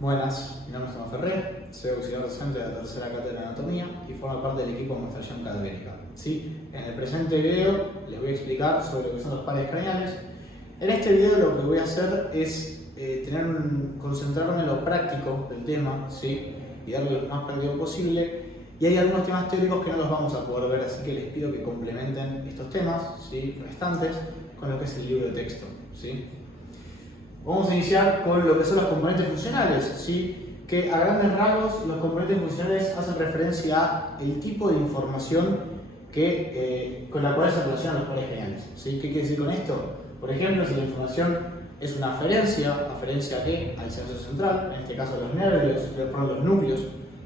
Buenas, mi nombre es Tomás Ferrer, soy auxiliar docente de la tercera cátedra de anatomía y formo parte del equipo de demostración cadavérica. ¿Sí? En el presente video les voy a explicar sobre lo que son los pares craneales. En este video lo que voy a hacer es concentrarme en lo práctico del tema, ¿sí? Y darle lo más práctico posible. Y hay algunos temas teóricos que no los vamos a poder ver, así que les pido que complementen estos temas, ¿sí? Restantes con lo que es el libro de texto, ¿sí? Vamos a iniciar con lo que son los componentes funcionales, ¿sí? Que a grandes rasgos los componentes funcionales hacen referencia a el tipo de información con la cual se relacionan los pares craneales, ¿sí? ¿Qué quiere decir con esto? Por ejemplo, si la información es una aferencia ¿a qué? Al senso central, en este caso los núcleos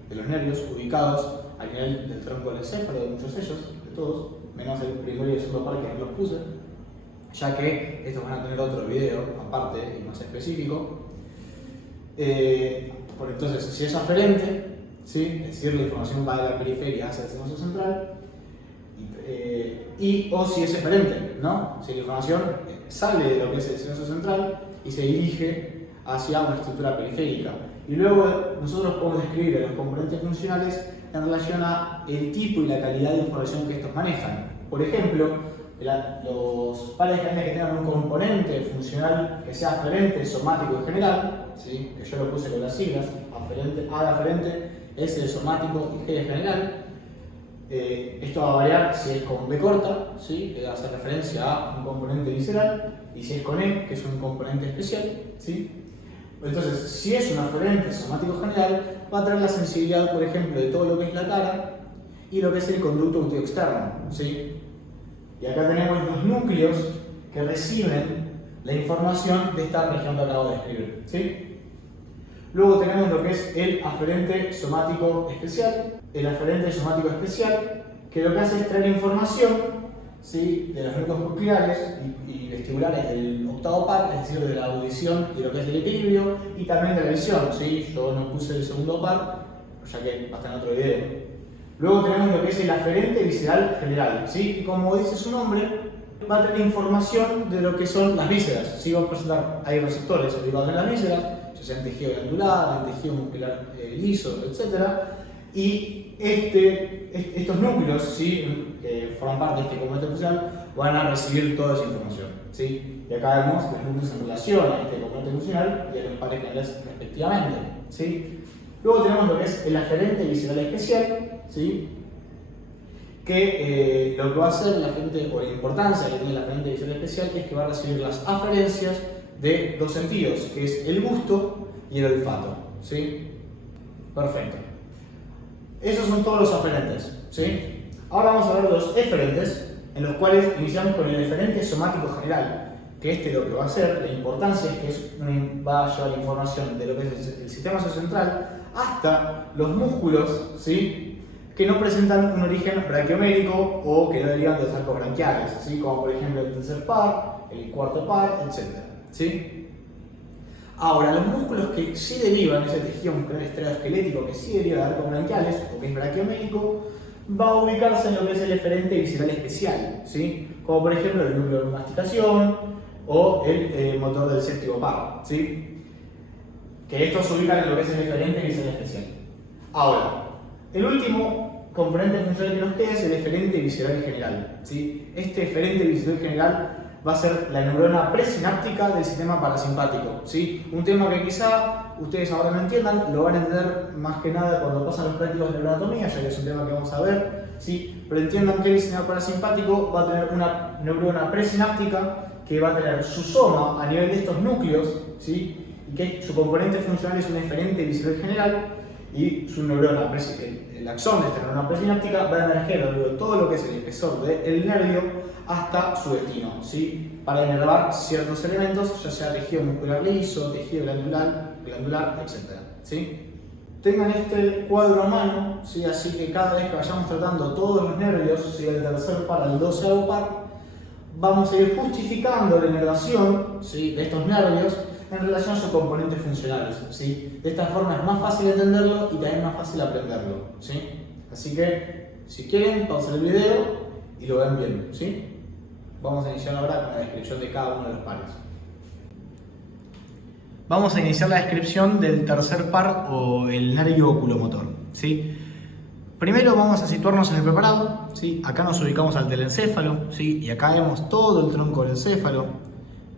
de los nervios ubicados a nivel del tronco del encéfalo, de muchos de ellos, de todos, menos el primero y el segundo par que no los puse, ya que estos van a tener otro video aparte y más específico. Entonces, si es aferente, ¿sí? Es decir, la información va de la periferia hacia el senso central, o si es eferente, ¿no? Si la información sale de lo que es el senso central y se dirige hacia una estructura periférica. Y luego nosotros podemos describir los componentes funcionales en relación a el tipo y la calidad de información que estos manejan. Por ejemplo, los pares craneales que tengan un componente funcional que sea aferente, somático y general, ¿sí? Que yo lo puse con las siglas, A de aferente, S de somático y G de general. Esto va a variar si es con B corta, ¿sí? Que hace referencia a un componente visceral, y si es con E, que es un componente especial, ¿sí? Entonces, si es un aferente somático general, va a traer la sensibilidad, por ejemplo, de todo lo que es la cara y lo que es el conducto auditivo externo, ¿sí? Y acá tenemos los núcleos que reciben la información de esta región que acabo de describir, ¿sí? Luego tenemos lo que es el aferente somático especial. El aferente somático especial, que lo que hace es traer información, ¿sí? De los núcleos cocleares y vestibulares del octavo par, es decir, de la audición y lo que es el equilibrio, y también de la visión, ¿sí? Yo no puse el segundo par, ya que va a estar en otro video. Luego tenemos lo que es el aferente visceral general, ¿sí? Y como dice su nombre, va a tener información de lo que son las vísceras, ¿sí? Vamos a presentar, hay receptores ubicados en las vísceras, ya sea en tejido glandular, en tejido muscular liso, etc. Y estos núcleos, ¿sí? Que forman parte de este componente funcional, van a recibir toda esa información, ¿sí? Y acá vemos los núcleos en relación a este componente funcional y a los pares craneales respectivamente, ¿sí? Luego tenemos lo que es el aferente visceral especial, ¿sí? Que lo que va a hacer la importancia que tiene el aferente visceral especial es que va a recibir las aferencias de dos sentidos, que es el gusto y el olfato, ¿sí? Perfecto. Esos son todos los aferentes, ¿sí? Ahora vamos a ver los eferentes, en los cuales iniciamos con el eferente somático general, que lo que va a hacer, la importancia es que va a llevar información de lo que es el sistema central hasta los músculos, ¿sí? Que no presentan un origen braquiomérico o que no derivan de los arcos branquiales, ¿sí? Como por ejemplo el tercer par, el cuarto par, etc. ¿Sí? Ahora, los músculos que sí derivan, ese tejido muscular esquelético que sí deriva de arcos branquiales o que es braquiomérico, va a ubicarse en lo que es el eferente visceral especial, ¿sí? Como por ejemplo el núcleo de masticación o el motor del séptimo par, ¿sí? Que estos se ubican en lo que es el eferente visceral especial. Ahora, el último componente funcional que nos queda es el eferente visceral general, ¿sí? Este eferente visceral general va a ser la neurona presináptica del sistema parasimpático, ¿sí? Un tema que quizá ustedes ahora no entiendan, lo van a entender más que nada cuando pasan los prácticos de neuroanatomía, ya que es un tema que vamos a ver, ¿sí? Pero entiendan que el sistema parasimpático va a tener una neurona presináptica que va a tener su soma a nivel de estos núcleos, ¿sí? Y que su componente funcional es un eferente visceral general, y su neurona, el axón de esta neurona presináptica va a emerger todo lo que es el espesor del nervio hasta su destino, ¿sí? Para inervar ciertos elementos, ya sea tejido muscular liso, tejido glandular, etc. ¿Sí? Tengan este cuadro a mano, ¿sí? Así que cada vez que vayamos tratando todos los nervios, ¿sí? Del tercer par al 12º par, vamos a ir justificando la inervación, ¿sí? De estos nervios en relación a sus componentes funcionales, ¿sí? De esta forma es más fácil entenderlo y también más fácil aprenderlo, ¿sí? Así que, si quieren, pausen el video y lo ven bien, ¿sí? Vamos a iniciar ahora con la descripción de cada uno de los pares. vamos a iniciar la descripción del tercer par o el nervio oculomotor, ¿sí? Primero vamos a situarnos en el preparado, ¿sí? Acá nos ubicamos al telencéfalo, ¿sí? Y acá vemos todo el tronco del encéfalo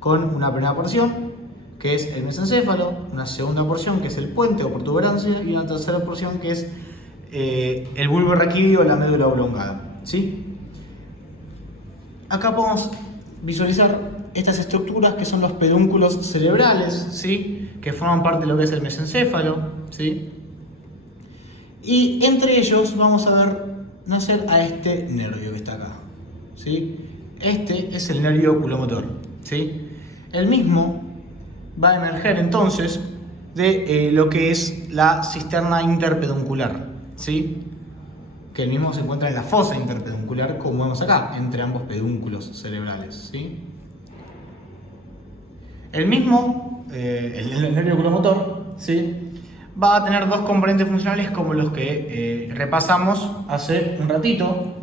con una primera porción que es el mesencéfalo, una segunda porción que es el puente o protuberancia y una tercera porción que es el bulbo raquídeo o la médula oblongada, ¿sí? Acá podemos visualizar estas estructuras que son los pedúnculos cerebrales, ¿sí? Que forman parte de lo que es el mesencéfalo, ¿sí? Y entre ellos vamos a ver nacer a este nervio que está acá, ¿sí? Este es el nervio oculomotor, ¿sí? El mismo va a emerger entonces de lo que es la cisterna interpeduncular, ¿sí? Que el mismo se encuentra en la fosa interpeduncular, como vemos acá, entre ambos pedúnculos cerebrales, ¿sí? El mismo, el nervio oculomotor, ¿sí? Va a tener dos componentes funcionales como los que repasamos hace un ratito,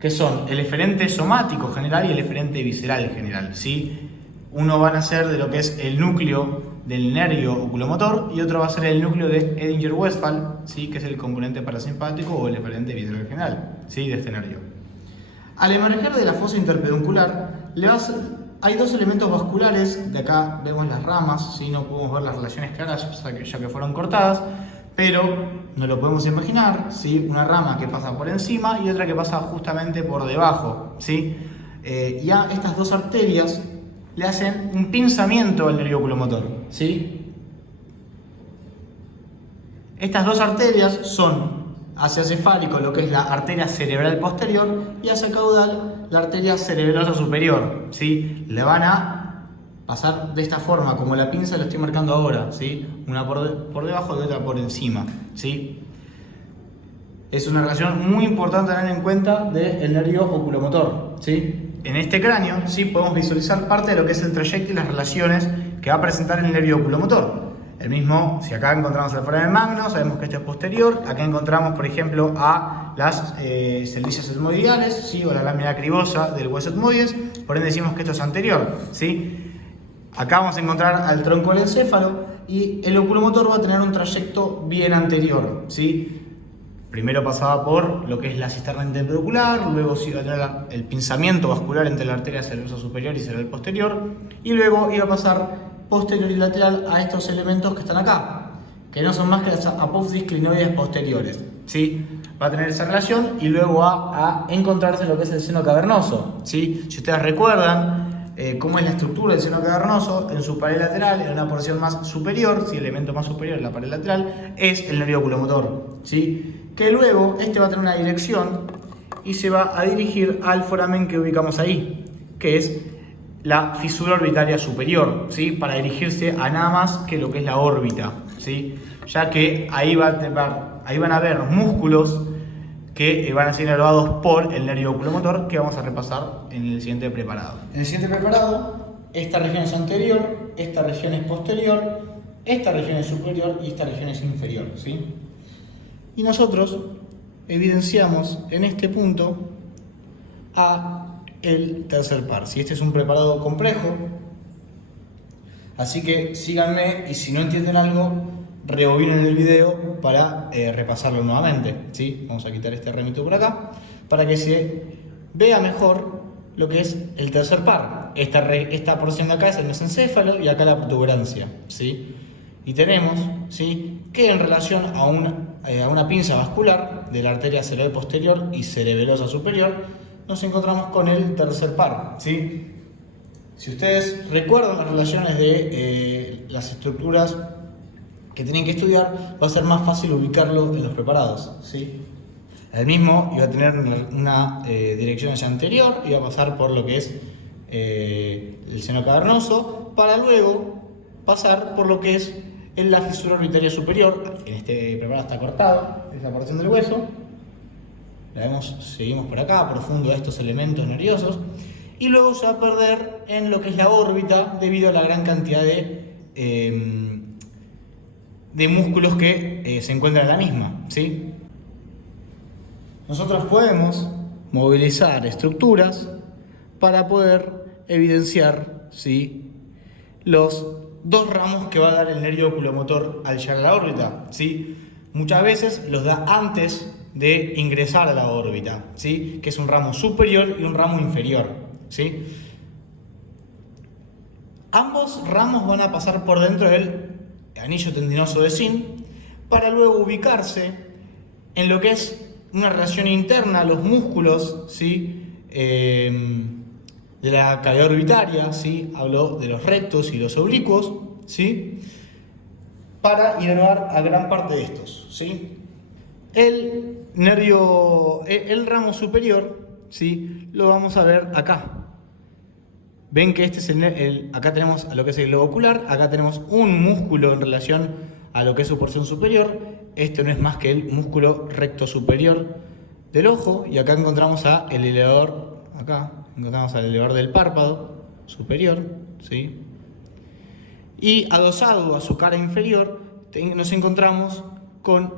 que son el eferente somático general y el eferente visceral general, ¿sí? Uno va a nacer de lo que es el núcleo del nervio oculomotor y otro va a ser el núcleo de Edinger-Westphal, ¿sí? Que es el componente parasimpático o el eferente visceral general, ¿sí? De este nervio. Al emerger de la fosa interpeduncular, hay dos elementos vasculares, de acá vemos las ramas, ¿sí? No podemos ver las relaciones claras ya que fueron cortadas, pero nos lo podemos imaginar, ¿sí? Una rama que pasa por encima y otra que pasa justamente por debajo, ¿sí? Y a estas dos arterias le hacen un pinzamiento al nervio oculomotor, ¿sí? Estas dos arterias son hacia cefálico lo que es la arteria cerebral posterior y hacia caudal la arteria cerebelosa superior, ¿sí? Le van a pasar de esta forma, como la pinza lo estoy marcando ahora, ¿sí? Una por debajo y otra por encima, ¿sí? Es una relación muy importante a tener en cuenta del nervio oculomotor, ¿sí? En este cráneo, ¿sí? Podemos visualizar parte de lo que es el trayecto y las relaciones que va a presentar el nervio oculomotor. El mismo, si acá encontramos el foramen magno, sabemos que este es posterior. Acá encontramos, por ejemplo, a las celdillas etmoideales, ¿sí? O la lámina cribosa del hueso etmoides, por ende decimos que esto es anterior, ¿sí? Acá vamos a encontrar al tronco del encéfalo y el oculomotor va a tener un trayecto bien anterior, ¿sí? Primero pasaba por lo que es la cisterna interpeduncular, luego se iba a tener el pinzamiento vascular entre la arteria cerebrosa superior y cerebral posterior, y luego iba a pasar posterior y lateral a estos elementos que están acá, que no son más que las apófisis clinoides posteriores, ¿sí? Va a tener esa relación y luego va a encontrarse lo que es el seno cavernoso, ¿sí? Si ustedes recuerdan cómo es la estructura del seno cavernoso, en su pared lateral, en una porción más superior, ¿sí? El elemento más superior en la pared lateral, es el nervio oculomotor, ¿sí? Que luego este va a tener una dirección y se va a dirigir al foramen que ubicamos ahí, que es la fisura orbitaria superior, ¿sí? Para dirigirse a nada más que lo que es la órbita, ¿sí? Ya que ahí van a haber músculos que van a ser inervados por el nervio oculomotor, que vamos a repasar en el siguiente preparado. En el siguiente preparado, esta región es anterior, esta región es posterior, esta región es superior y esta región es inferior, ¿sí? Y nosotros evidenciamos en este punto a el tercer par. Si este es un preparado complejo, así que síganme y si no entienden algo, rebobinen el video para repasarlo nuevamente, ¿sí? Vamos a quitar este remito por acá para que se vea mejor lo que es el tercer par. Esta porción de acá es el mesencéfalo y acá la protuberancia, ¿sí? Y tenemos, ¿sí? Que en relación a una pinza vascular de la arteria cerebral posterior y cerebelosa superior, nos encontramos con el tercer par, ¿sí? Si ustedes recuerdan las relaciones de las estructuras que tienen que estudiar, va a ser más fácil ubicarlo en los preparados, ¿sí? El mismo iba a tener una dirección hacia anterior, iba a pasar por lo que es el seno cavernoso, para luego pasar por lo que es en la fisura orbitaria superior. En este preparado está cortado, es la porción del hueso. La vemos, seguimos por acá, profundo a estos elementos nerviosos. Y luego se va a perder en lo que es la órbita debido a la gran cantidad de músculos que se encuentran en la misma, ¿sí? Nosotros podemos movilizar estructuras para poder evidenciar, ¿sí?, los dos ramos que va a dar el nervio oculomotor al llegar a la órbita, ¿sí? Muchas veces los da antes de ingresar a la órbita, ¿sí? Que es un ramo superior y un ramo inferior, ¿sí? Ambos ramos van a pasar por dentro del anillo tendinoso de Zinc para luego ubicarse en lo que es una relación interna a los músculos, ¿sí? De la cavidad orbitaria, ¿sí? Hablo de los rectos y los oblicuos, ¿sí? Para inervar a gran parte de estos, ¿sí? El ramo superior, ¿sí? Lo vamos a ver acá. Ven que este es acá tenemos a lo que es el globo ocular, acá tenemos un músculo en relación a lo que es su porción superior. Este no es más que el músculo recto superior del ojo, y acá encontramos el elevador, acá encontramos al elevador del párpado superior, ¿sí? Y adosado a su cara inferior nos encontramos con,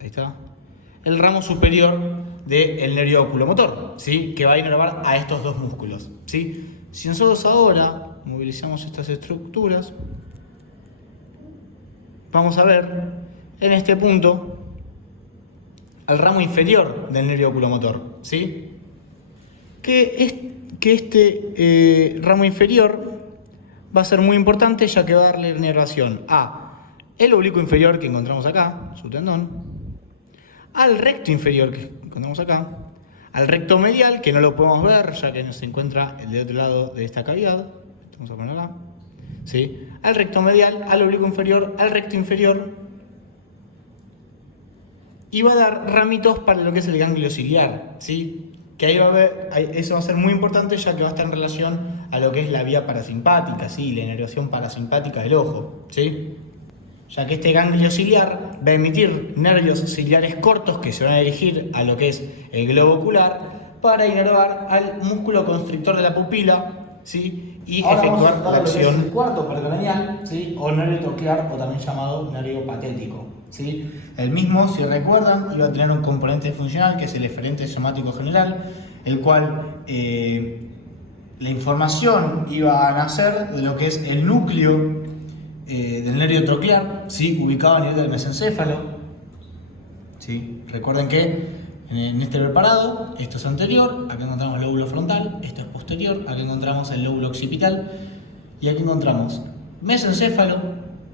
ahí está, el ramo superior del nervio oculomotor, ¿sí? Que va a inervar a estos dos músculos, ¿sí? Si nosotros ahora movilizamos estas estructuras, vamos a ver en este punto al ramo inferior del nervio oculomotor, ¿sí? Que este ramo inferior va a ser muy importante, ya que va a darle inervación a el oblicuo inferior que encontramos acá, su tendón, al recto inferior que encontramos acá, al recto medial, que no lo podemos ver ya que se encuentra del otro lado de esta cavidad, vamos a poner acá, ¿sí? Al recto medial, al oblicuo inferior, al recto inferior, y va a dar ramitos para lo que es el ganglio ciliar, ¿sí? Que ahí eso va a ser muy importante, ya que va a estar en relación a lo que es la vía parasimpática, ¿sí? La inervación parasimpática del ojo, ¿sí? Ya que este ganglio ciliar va a emitir nervios ciliares cortos que se van a dirigir a lo que es el globo ocular para inervar al músculo constrictor de la pupila, ¿sí? Y ahora efectuar la acción. El cuarto peritoneal, ¿sí? O nervio troclear, o también llamado nervio patético, ¿sí? El mismo, si recuerdan, iba a tener un componente funcional que es el eferente somático general, el cual la información iba a nacer de lo que es el núcleo del nervio troclear, ¿sí? Ubicado a nivel del mesencéfalo, ¿sí? Recuerden que en este preparado, esto es anterior, acá encontramos el lóbulo frontal, esto es posterior, acá encontramos el lóbulo occipital, y aquí encontramos mesencéfalo,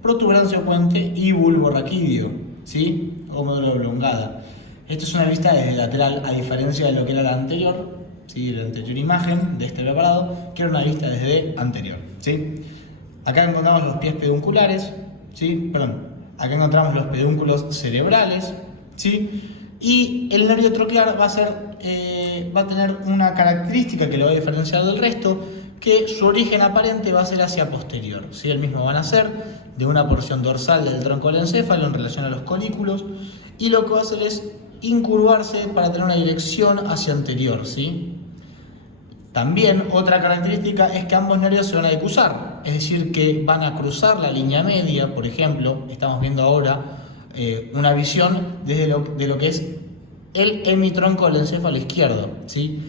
protuberancia puente y bulbo raquídeo, ¿sí? O médula oblongada. Esto es una vista desde lateral, a diferencia de lo que era la anterior, ¿sí? La anterior imagen de este preparado, que era una vista desde anterior, ¿sí? Acá encontramos los pies pedunculares, ¿sí? Perdón, acá encontramos los pedúnculos cerebrales, ¿sí? Y el nervio troclear va a tener una característica que lo va a diferenciar del resto, que su origen aparente va a ser hacia posterior, ¿sí? El mismo van a ser de una porción dorsal del tronco del encéfalo en relación a los colículos, y lo que va a hacer es incurvarse para tener una dirección hacia anterior, ¿sí? También otra característica es que ambos nervios se van a decusar, es decir, que van a cruzar la línea media. Por ejemplo, estamos viendo ahora una visión de lo que es el hemitronco del encéfalo izquierdo, ¿sí?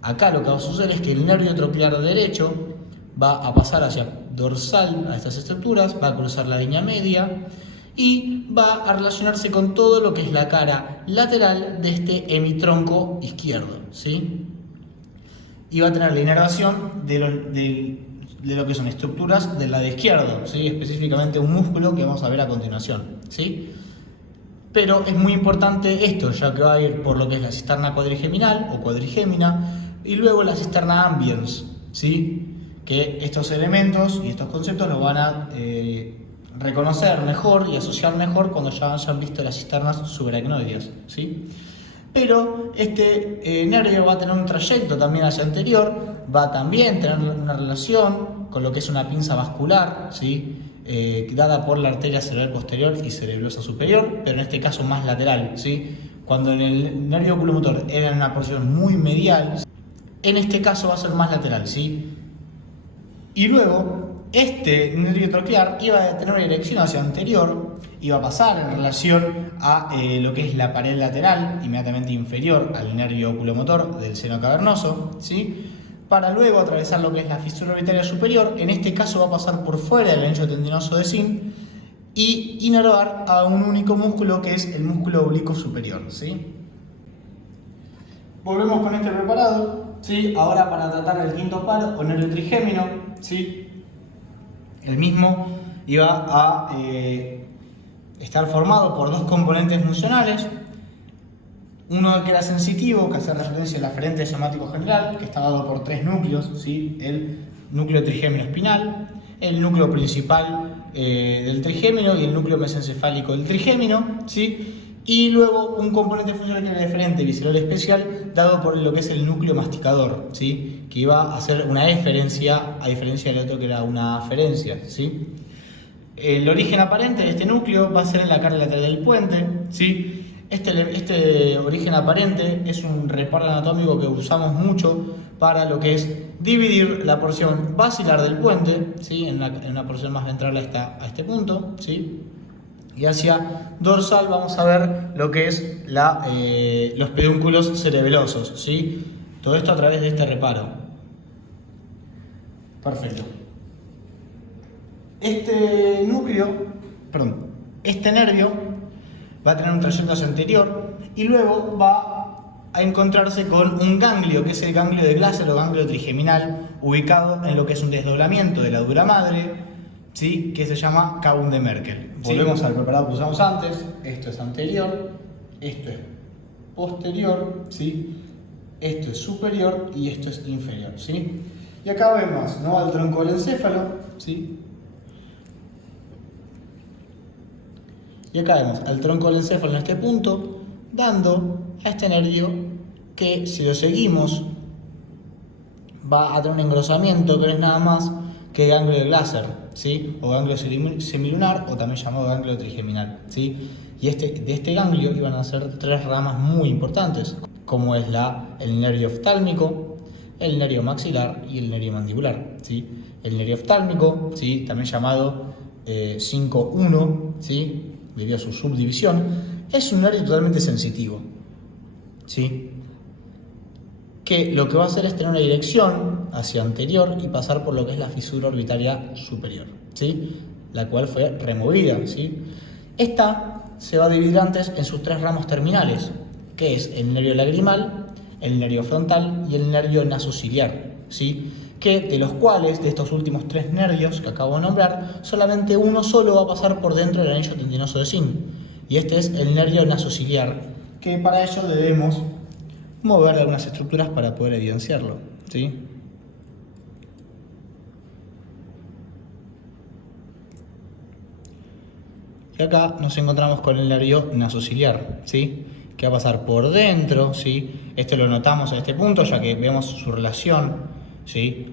Acá lo que va a suceder es que el nervio troclear derecho va a pasar hacia dorsal a estas estructuras, va a cruzar la línea media y va a relacionarse con todo lo que es la cara lateral de este hemitronco izquierdo, ¿sí? Y va a tener la inervación de lo que son estructuras del lado izquierdo, ¿sí? Específicamente un músculo que vamos a ver a continuación, ¿sí? Pero es muy importante esto, ya que va a ir por lo que es la cisterna cuadrigeminal o cuadrigémina y luego la cisterna ambiens, ¿sí? Que estos elementos y estos conceptos los van a reconocer mejor y asociar mejor cuando ya hayan visto las cisternas subaracnoideas, ¿sí? Pero este nervio va a tener un trayecto también hacia anterior, va a también tener una relación con lo que es una pinza vascular, ¿sí? Dada por la arteria cerebral posterior y cerebrosa superior, pero en este caso más lateral, ¿sí? Cuando en el nervio oculomotor era en una porción muy medial, en este caso va a ser más lateral, ¿sí? Y luego este nervio troclear iba a tener una dirección hacia anterior, iba a pasar en relación a lo que es la pared lateral, inmediatamente inferior al nervio oculomotor del seno cavernoso, ¿sí? para luego atravesar lo que es la fisura orbitaria superior. En este caso va a pasar por fuera del anillo tendinoso de Sim y inervar a un único músculo, que es el músculo oblicuo superior, ¿sí? Volvemos con este preparado, ¿sí? Ahora para tratar el quinto par o nervio trigémino, ¿sí? El mismo iba a estar formado por dos componentes funcionales. Uno que era sensitivo, que hace referencia al aferente somático general, que está dado por tres núcleos, ¿sí? El núcleo trigémino espinal, el núcleo principal del trigémino y el núcleo mesencefálico del trigémino, ¿sí? Y luego un componente funcional que era deferente visceral especial, dado por lo que es el núcleo masticador, ¿sí? Que iba a hacer una eferencia, a diferencia del otro que era una aferencia, ¿sí? El origen aparente de este núcleo va a ser en la cara lateral del puente, ¿sí? Este origen aparente es un respaldo anatómico que usamos mucho para lo que es dividir la porción basilar del puente, ¿sí? En una porción más ventral a este punto, ¿sí? Y hacia dorsal vamos a ver lo que es los pedúnculos cerebelosos, ¿sí? Todo esto a través de este reparo. Perfecto. Este nervio va a tener un trayecto hacia anterior y luego va a encontrarse con un ganglio, que es el ganglio de Glasser o ganglio trigeminal, ubicado en lo que es un desdoblamiento de la dura madre, ¿sí? Que se llama Kabum de Merkel. ¿Sí? Volvemos al preparado que usamos antes. Esto es anterior, esto es posterior, ¿sí? Esto es superior y esto es inferior, ¿sí? Y acá vemos, ¿no?, al tronco del encéfalo, ¿sí? Y acá vemos al tronco del encéfalo en este punto, dando a este nervio que, si lo seguimos, va a tener un engrosamiento que no es nada más que ganglio de Glasser, ¿sí? O ganglio semilunar, o también llamado ganglio trigeminal, ¿sí? Y de este ganglio iban a ser tres ramas muy importantes, como es el nervio oftálmico, el nervio maxilar y el nervio mandibular, ¿sí? El nervio oftálmico, ¿sí?, también llamado 5-1, ¿sí?, debido a su subdivisión, es un nervio totalmente sensitivo, ¿sí?, que lo que va a hacer es tener una dirección hacia anterior y pasar por lo que es la fisura orbitaria superior, ¿sí?, la cual fue removida, ¿sí? Esta se va a dividir antes en sus tres ramos terminales, que es el nervio lagrimal, el nervio frontal y el nervio nasociliar, ¿sí?, que de los cuales, de estos últimos tres nervios que acabo de nombrar, solamente uno solo va a pasar por dentro del anillo tendinoso de Sim, y este es el nervio nasociliar, que para ello debemos mover algunas estructuras para poder evidenciarlo, ¿sí? Y acá nos encontramos con el nervio nasociliar, ¿sí?, que va a pasar por dentro, ¿sí? Esto lo notamos en este punto, ya que vemos su relación, ¿sí?,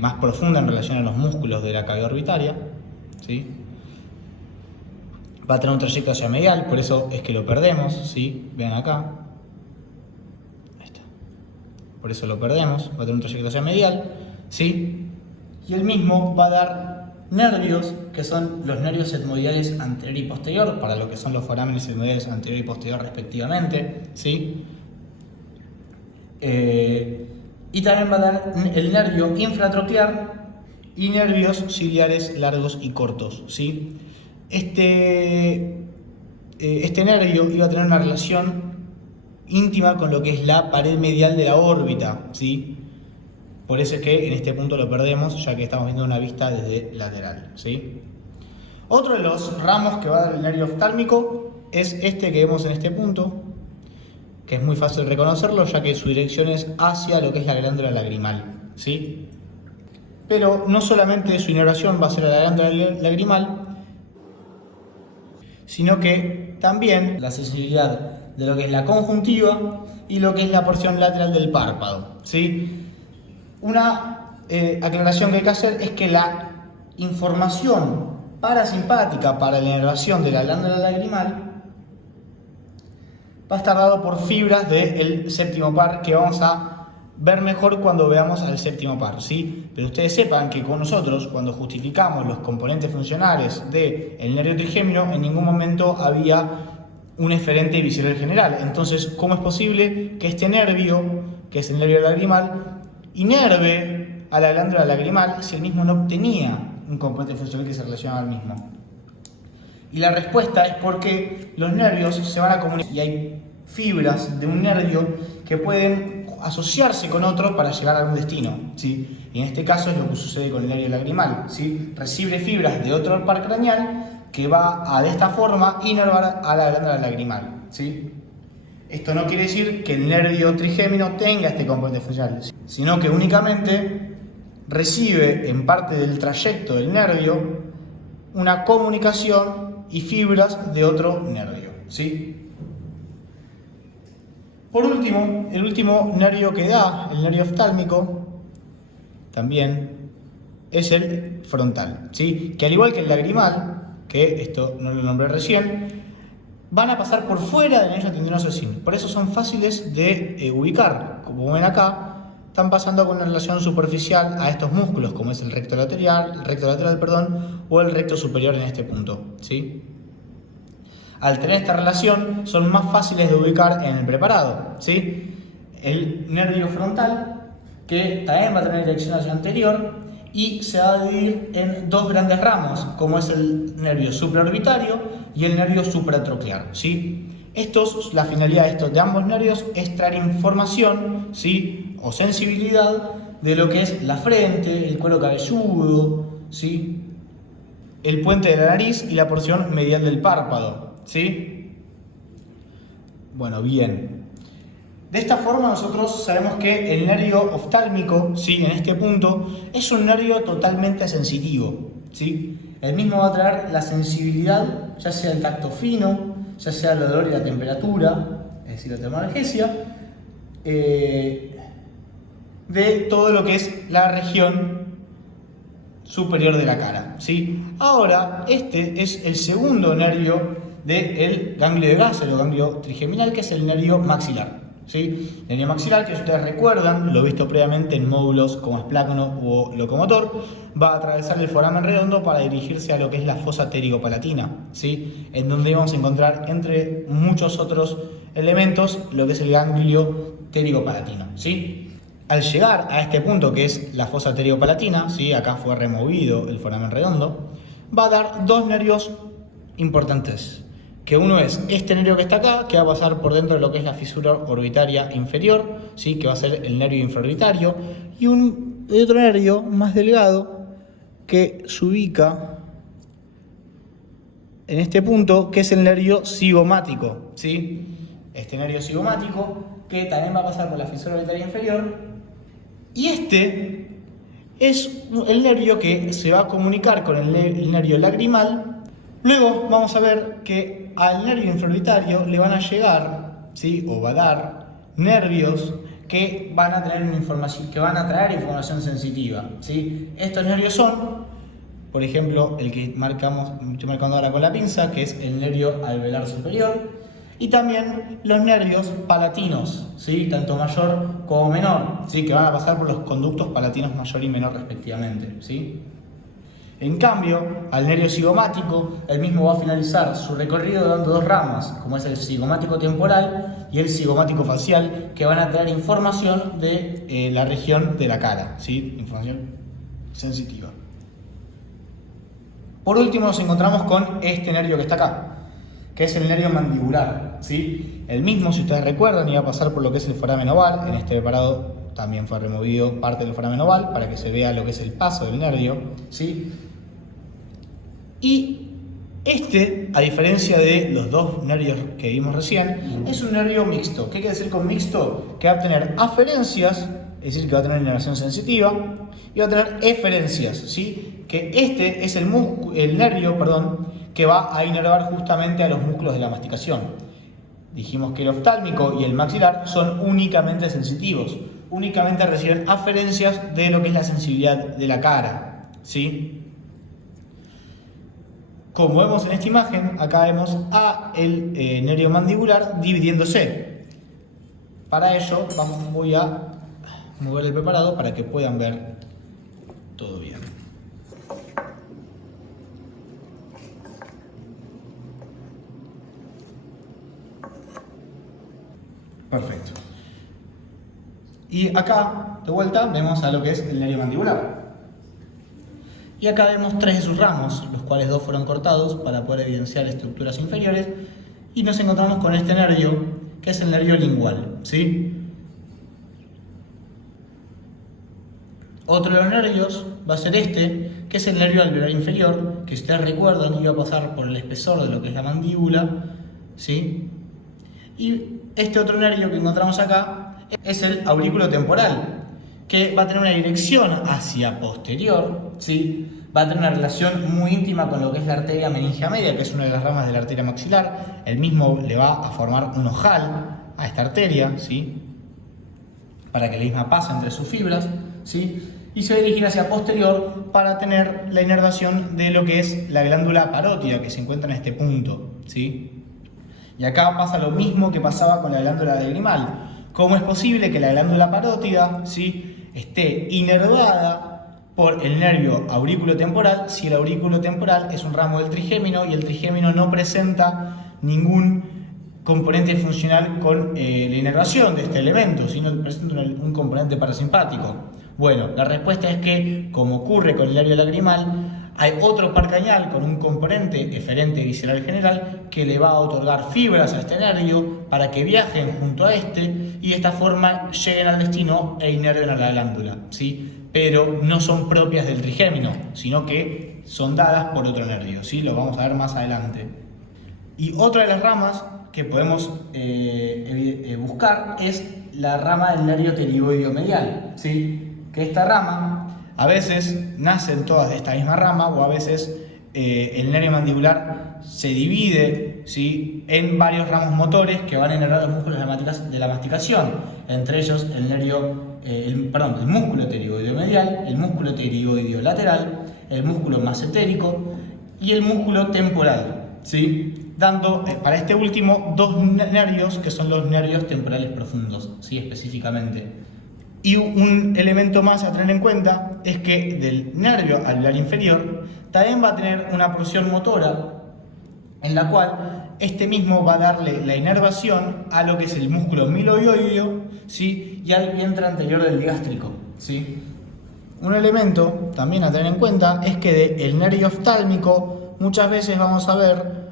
más profunda en relación a los músculos de la cavidad orbitaria, ¿sí? Va a tener un trayecto hacia medial, por eso es que lo perdemos, ¿sí? Vean acá. Ahí está. Por eso lo perdemos, va a tener un trayecto hacia medial, ¿sí? Y el mismo va a dar nervios, que son los nervios etmoidales anterior y posterior, para lo que son los forámenes etmoidales anterior y posterior respectivamente, ¿sí? Y también va a dar el nervio infratroquear y nervios ciliares largos y cortos, ¿sí? Este nervio iba a tener una relación íntima con lo que es la pared medial de la órbita, ¿sí? Por eso es que en este punto lo perdemos, ya que estamos viendo una vista desde lateral, ¿sí? Otro de los ramos que va a dar el nervio oftálmico es este que vemos en este punto, que es muy fácil reconocerlo, ya que su dirección es hacia lo que es la glándula lagrimal, ¿sí? Pero no solamente su inervación va a ser a la glándula lagrimal, sino que también la sensibilidad de lo que es la conjuntiva y lo que es la porción lateral del párpado, ¿sí? Una aclaración que hay que hacer es que la información parasimpática para la inervación de la glándula lagrimal va a estar dado por fibras del séptimo par, que vamos a ver mejor cuando veamos al séptimo par, ¿sí? Pero ustedes sepan que con nosotros, cuando justificamos los componentes funcionales del nervio trigémino, en ningún momento había un eferente visceral general. Entonces, ¿cómo es posible que este nervio, que es el nervio lagrimal, inerve a la glándula lagrimal si el mismo no obtenía un componente funcional que se relaciona al mismo? Y la respuesta es porque los nervios se van a comunicar y hay fibras de un nervio que pueden asociarse con otro para llegar a algún destino, ¿sí? Y en este caso es lo que sucede con el nervio lagrimal, ¿sí? Recibe fibras de otro par craneal que va a de esta forma inervar a la glándula lagrimal, ¿sí? Esto no quiere decir que el nervio trigémino tenga este componente funcional, sino que únicamente recibe en parte del trayecto del nervio una comunicación y fibras de otro nervio, ¿sí? Por último, el último nervio que da, el nervio oftálmico, también es el frontal, ¿sí? Que al igual que el lagrimal, que esto no lo nombré recién, van a pasar por fuera del anillo tendinoso sin. Por eso son fáciles de ubicar. Como ven acá, están pasando con una relación superficial a estos músculos, como es el recto lateral, o el recto superior en este punto, ¿sí? Al tener esta relación, son más fáciles de ubicar en el preparado, ¿sí? El nervio frontal, que también va a tener dirección hacia anterior, y se va a dividir en dos grandes ramos, como es el nervio supraorbitario y el nervio supratroclear, ¿sí? La finalidad de ambos nervios es traer información, ¿sí? O sensibilidad de lo que es la frente, el cuero cabelludo, ¿sí? El puente de la nariz y la porción medial del párpado, ¿sí? Bueno, bien. De esta forma nosotros sabemos que el nervio oftálmico, ¿sí? En este punto, es un nervio totalmente sensitivo, ¿sí? El mismo va a traer la sensibilidad, ya sea el tacto fino, ya sea el olor y la temperatura, es decir, la termoanalgesia, de todo lo que es la región superior de la cara, ¿sí? Ahora, este es el segundo nervio del ganglio de Gassel o ganglio trigeminal, que es el nervio maxilar, ¿sí? El nervio maxilar, que ustedes recuerdan, lo visto previamente en módulos como esplácano o locomotor, va a atravesar el foramen redondo para dirigirse a lo que es la fosa pterigo-palatina, ¿sí? En donde vamos a encontrar, entre muchos otros elementos, lo que es el ganglio pterigo-palatino, ¿sí? Al llegar a este punto, que es la fosa pterigo-palatina, ¿sí? Acá fue removido el foramen redondo, va a dar dos nervios importantes, que uno es este nervio que está acá, que va a pasar por dentro de lo que es la fisura orbitaria inferior, ¿sí? Que va a ser el nervio infraorbitario, y otro nervio más delgado que se ubica en este punto, que es el nervio cigomático, ¿sí? Este nervio cigomático que también va a pasar por la fisura orbitaria inferior, y este es el nervio que se va a comunicar con el nervio lagrimal. Luego vamos a ver que al nervio infraorbitario le van a llegar, ¿sí? O va a dar nervios que van a tener que van a traer información sensitiva, ¿sí? Estos nervios son, por ejemplo, el que estoy marcando ahora con la pinza, que es el nervio alveolar superior, y también los nervios palatinos, ¿sí? Tanto mayor como menor, ¿sí? Que van a pasar por los conductos palatinos mayor y menor respectivamente, ¿sí? En cambio, al nervio cigomático, el mismo va a finalizar su recorrido dando dos ramas, como es el cigomático temporal y el cigomático facial, que van a traer información de la región de la cara, ¿sí? Información sensitiva. Por último, nos encontramos con este nervio que está acá, que es el nervio mandibular, ¿sí? El mismo, si ustedes recuerdan, iba a pasar por lo que es el foramen oval. En este preparado también fue removido parte del foramen oval para que se vea lo que es el paso del nervio, ¿sí? Y este, a diferencia de los dos nervios que vimos recién, es un nervio mixto. ¿Qué quiere decir con mixto? Que va a tener aferencias, es decir, que va a tener inervación sensitiva, y va a tener eferencias, ¿sí? Que este es el nervio, que va a inervar justamente a los músculos de la masticación. Dijimos que el oftálmico y el maxilar son únicamente sensitivos, únicamente reciben aferencias de lo que es la sensibilidad de la cara, ¿sí? Como vemos en esta imagen, acá vemos a el nervio mandibular dividiéndose. Para ello voy a mover el preparado para que puedan ver todo bien. Perfecto. Y acá, de vuelta, vemos a lo que es el nervio mandibular. Y acá vemos 3 de sus ramos, los cuales 2 fueron cortados para poder evidenciar estructuras inferiores. Y nos encontramos con este nervio, que es el nervio lingual, ¿sí? Otro de los nervios va a ser este, que es el nervio alveolar inferior, que ustedes recuerdan iba a pasar por el espesor de lo que es la mandíbula, ¿sí? Y este otro nervio que encontramos acá es el aurículo temporal, que va a tener una dirección hacia posterior, ¿sí? Va a tener una relación muy íntima con lo que es la arteria meningia media, que es una de las ramas de la arteria maxilar. El mismo le va a formar un ojal a esta arteria, ¿sí? Para que la misma pase entre sus fibras, ¿sí? Y se va a dirigir hacia posterior para tener la inervación de lo que es la glándula parótida, que se encuentra en este punto, ¿sí? Y acá pasa lo mismo que pasaba con la glándula lagrimal. ¿Cómo es posible que la glándula parótida, ¿sí?, esté inervada por el nervio aurículo temporal si el aurículo temporal es un ramo del trigémino y el trigémino no presenta ningún componente funcional con la inervación de este elemento, sino presenta un componente parasimpático? Bueno, la respuesta es que, como ocurre con el nervio lagrimal, hay otro par cañal con un componente eferente visceral general que le va a otorgar fibras a este nervio para que viajen junto a este y de esta forma lleguen al destino e inerven a la glándula, ¿sí? Pero no son propias del trigémino, sino que son dadas por otro nervio, ¿sí? Lo vamos a ver más adelante. Y otra de las ramas que podemos buscar es la rama del nervio pterigoideo medial, ¿sí? Que esta rama a veces nacen todas de esta misma rama o a veces el nervio mandibular se divide, ¿sí?, en varios ramos motores que van a inervar los músculos de la masticación, entre ellos el músculo pterigoideo medial, el músculo pterigoideo lateral, el músculo masentérico y el músculo temporal, ¿sí?, dando para este último 2 nervios que son los nervios temporales profundos, ¿sí?, específicamente. Y un elemento más a tener en cuenta es que del nervio alveolar inferior también va a tener una porción motora en la cual este mismo va a darle la inervación a lo que es el músculo miloioideo, ¿sí?, y al vientre anterior del digástrico, ¿sí? Un elemento también a tener en cuenta es que del nervio oftálmico muchas veces vamos a ver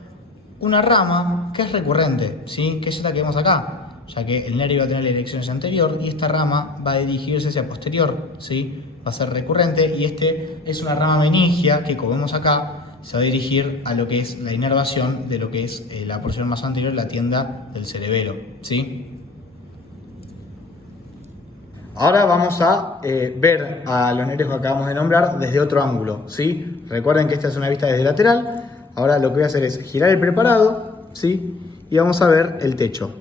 una rama que es recurrente, ¿sí?, que es esta que vemos acá, ya que el nervio va a tener la dirección hacia anterior y esta rama va a dirigirse hacia posterior, ¿sí? Va a ser recurrente y este es una rama meningia que, como vemos acá, se va a dirigir a lo que es la inervación de lo que es la porción más anterior, la tienda del cerebelo, ¿sí? Ahora vamos a ver a los nervios que acabamos de nombrar desde otro ángulo, ¿sí? Recuerden que esta es una vista desde lateral. Ahora lo que voy a hacer es girar el preparado, ¿sí?, y vamos a ver el techo,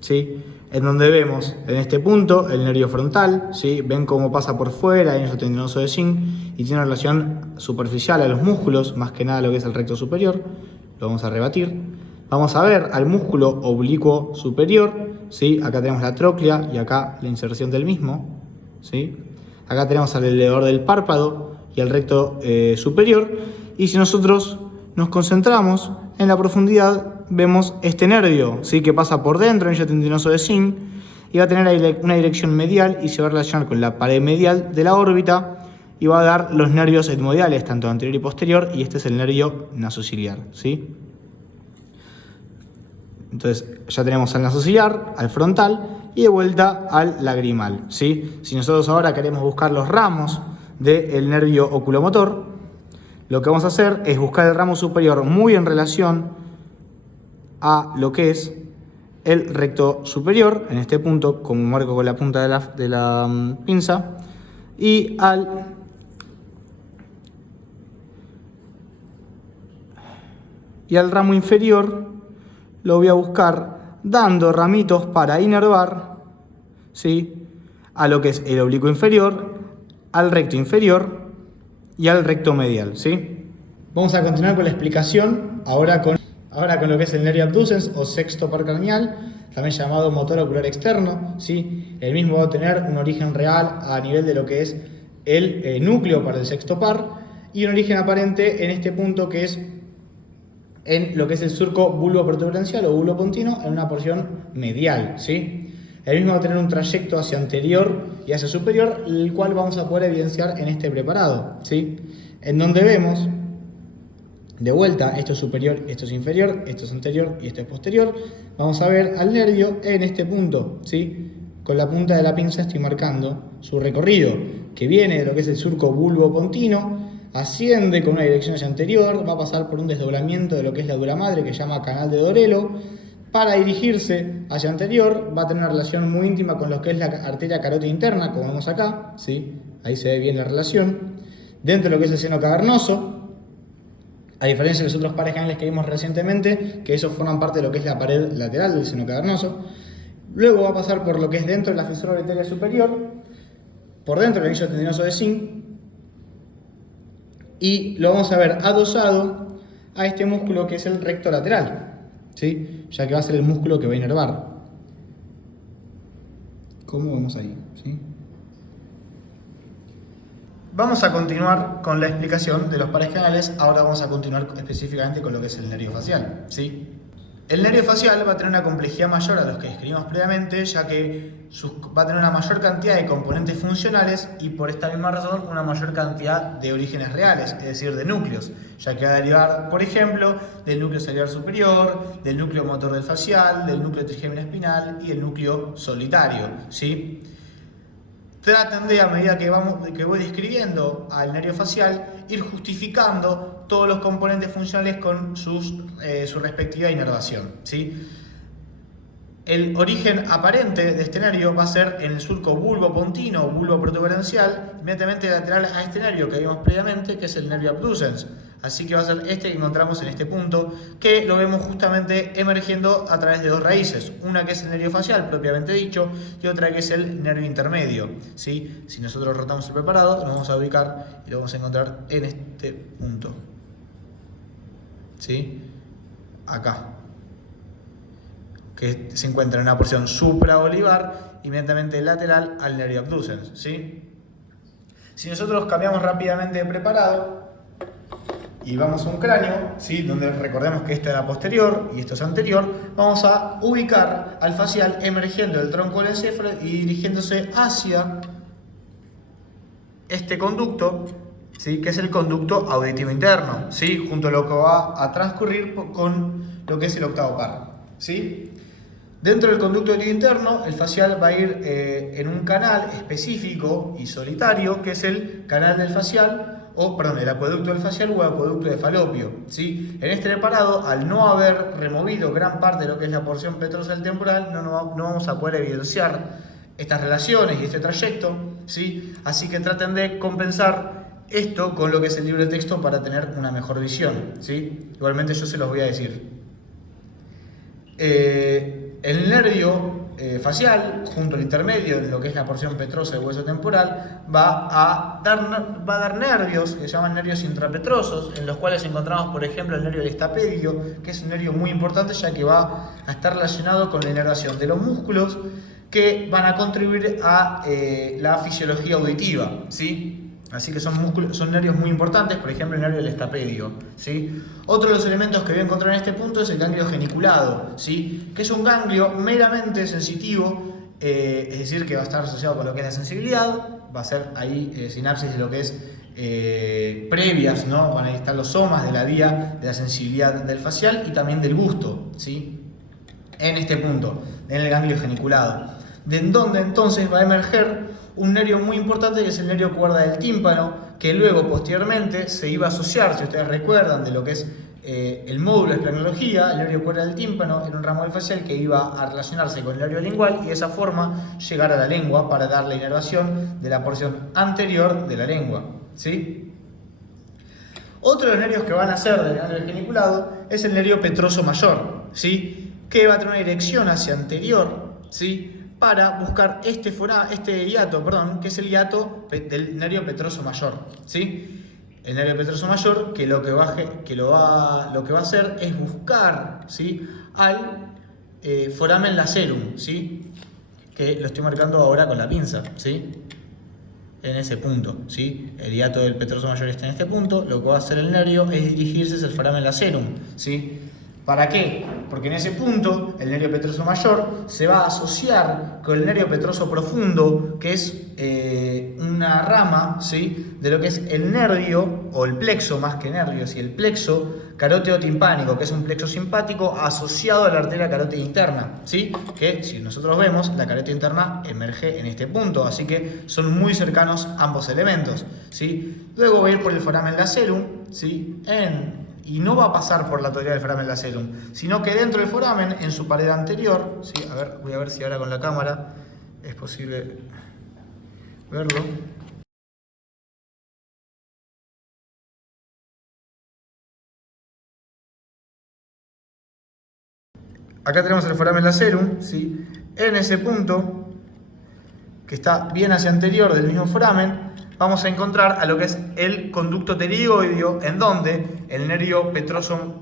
¿sí?, en donde vemos en este punto el nervio frontal, ¿sí?, ven cómo pasa por fuera el anillo tendinoso de zinc y tiene una relación superficial a los músculos, más que nada lo que es el recto superior. Lo vamos a rebatir. Vamos a ver al músculo oblicuo superior, ¿sí?, acá tenemos la tróclea y acá la inserción del mismo, ¿sí?, acá tenemos al alrededor del párpado y el recto superior, y si nosotros nos concentramos en la profundidad, vemos este nervio, ¿sí?, que pasa por dentro, el anillo tendinoso de zinc, y va a tener una dirección medial y se va a relacionar con la pared medial de la órbita y va a dar los nervios etmodiales, tanto anterior y posterior, y este es el nervio nasociliar, ¿sí? Entonces ya tenemos al nasociliar, al frontal y de vuelta al lagrimal, ¿sí? Si nosotros ahora queremos buscar los ramos del nervio oculomotor, lo que vamos a hacer es buscar el ramo superior muy en relación a lo que es el recto superior, en este punto, como marco con la punta de la pinza, y al ramo inferior lo voy a buscar dando ramitos para inervar, ¿sí?, a lo que es el oblicuo inferior, al recto inferior y al recto medial, ¿sí? Vamos a continuar con la explicación ahora con lo que es el nervio abducens o sexto par craneal, también llamado motor ocular externo, ¿sí? El mismo va a tener un origen real a nivel de lo que es el núcleo para el sexto par y un origen aparente en este punto que es en lo que es el surco bulboprotuberancial o bulbopontino en una porción medial, ¿sí? El mismo va a tener un trayecto hacia anterior y hacia superior, el cual vamos a poder evidenciar en este preparado, ¿sí? En donde vemos, de vuelta, esto es superior, esto es inferior, esto es anterior y esto es posterior. Vamos a ver al nervio en este punto, ¿sí? Con la punta de la pinza estoy marcando su recorrido, que viene de lo que es el surco bulbopontino, asciende con una dirección hacia anterior, va a pasar por un desdoblamiento de lo que es la dura madre, que se llama canal de Dorelo, para dirigirse hacia anterior. Va a tener una relación muy íntima con lo que es la arteria carótida interna, como vemos acá, ¿sí? Ahí se ve bien la relación. Dentro de lo que es el seno cavernoso, a diferencia de los otros pares canales que vimos recientemente, que esos forman parte de lo que es la pared lateral del seno cavernoso. Luego va a pasar por lo que es dentro de la fisura arterial superior, por dentro del anillo tendinoso de zinc, y lo vamos a ver adosado a este músculo que es el recto lateral, ¿sí? Ya que va a ser el músculo que va a inervar. ¿Cómo vemos ahí? ¿Sí? Vamos a continuar con la explicación de los pares canales. Ahora vamos a continuar específicamente con lo que es el nervio facial, ¿sí? El nervio facial va a tener una complejidad mayor a los que describimos previamente, ya que va a tener una mayor cantidad de componentes funcionales y por esta misma razón una mayor cantidad de orígenes reales, es decir, de núcleos, ya que va a derivar, por ejemplo, del núcleo salivar superior, del núcleo motor del facial, del núcleo trigémino espinal y el núcleo solitario, ¿sí? Traten de, a medida que voy describiendo al nervio facial, ir justificando todos los componentes funcionales con su respectiva inervación, ¿sí? El origen aparente de este nervio va a ser en el surco bulbopontino o bulboprotuberencial, inmediatamente lateral a este nervio que vimos previamente, que es el nervio abducens. Así que va a ser este que encontramos en este punto, que lo vemos justamente emergiendo a través de dos raíces. Una que es el nervio facial, propiamente dicho, y otra que es el nervio intermedio, ¿sí? Si nosotros rotamos el preparado, nos vamos a ubicar y lo vamos a encontrar en este punto, ¿sí? Acá, que se encuentra en una porción supraolivar, inmediatamente lateral al nervio abducens, ¿sí? Si nosotros cambiamos rápidamente de preparado y vamos a un cráneo, ¿sí? Donde recordemos que esto era posterior y esto es anterior, vamos a ubicar al facial emergiendo del tronco del encéfalo y dirigiéndose hacia este conducto, ¿sí? Que es el conducto auditivo interno, ¿sí? Junto a lo que va a transcurrir con lo que es el octavo par, ¿sí? Dentro del conducto auditivo interno, el facial va a ir en un canal específico y solitario, que es el canal del facial, el acueducto del facial o acueducto de Falopio, ¿sí? En este preparado, al no haber removido gran parte de lo que es la porción petrosal temporal, no vamos a poder evidenciar estas relaciones y este trayecto, ¿sí? Así que traten de compensar esto con lo que es el libro de texto para tener una mejor visión, ¿sí? Igualmente yo se los voy a decir. El nervio facial, junto al intermedio, en lo que es la porción petrosa del hueso temporal, va a dar nervios que se llaman nervios intrapetrosos, en los cuales encontramos, por ejemplo, el nervio del estapedio, que es un nervio muy importante ya que va a estar relacionado con la inervación de los músculos que van a contribuir a la fisiología auditiva, ¿sí? Así que son nervios muy importantes, por ejemplo el nervio del estapedio, ¿sí? Otro de los elementos que voy a encontrar en este punto es el ganglio geniculado, ¿sí? Que es un ganglio meramente sensitivo, es decir, que va a estar asociado con lo que es la sensibilidad, va a ser ahí sinapsis de lo que es previas, ¿no? Van a estar los somas de la vía de la sensibilidad del facial y también del gusto, ¿sí? En este punto, en el ganglio geniculado, de donde entonces va a emerger un nervio muy importante que es el nervio cuerda del tímpano, que luego posteriormente se iba a asociar, si ustedes recuerdan, de lo que es el módulo de esplanología. El nervio cuerda del tímpano era un ramo del facial que iba a relacionarse con el nervio lingual y de esa forma llegar a la lengua para dar la inervación de la porción anterior de la lengua, ¿sí? Otro de los nervios que van a ser del ganglio geniculado es el nervio petroso mayor, ¿sí? Que va a tener una dirección hacia anterior, ¿sí? Para buscar este hiato, que es el hiato del nervio petroso mayor, ¿sí? El nervio petroso mayor que lo que va a hacer es buscar, ¿sí? Al foramen lacerum, ¿sí? Que lo estoy marcando ahora con la pinza, ¿sí? En ese punto, ¿sí? El hiato del petroso mayor está en este punto, lo que va a hacer el nervio es dirigirse hacia el foramen lacerum, ¿sí? ¿Para qué? Porque en ese punto el nervio petroso mayor se va a asociar con el nervio petroso profundo, que es una rama, ¿sí?, de lo que es el nervio, o el plexo más que nervios, y el plexo caróteo timpánico, que es un plexo simpático asociado a la arteria carótida interna, ¿sí? Que si nosotros vemos, la carótida interna emerge en este punto, así que son muy cercanos ambos elementos, ¿sí? Luego voy a ir por el foramen lacerum, ¿sí? Y no va a pasar por la totalidad del foramen lacerum, sino que dentro del foramen, en su pared anterior, ¿sí? A ver, voy a ver si ahora con la cámara es posible verlo. Acá tenemos el foramen lacerum, ¿sí? En ese punto, que está bien hacia anterior del mismo foramen, vamos a encontrar a lo que es el conducto pterigoideo, en donde el nervio petroso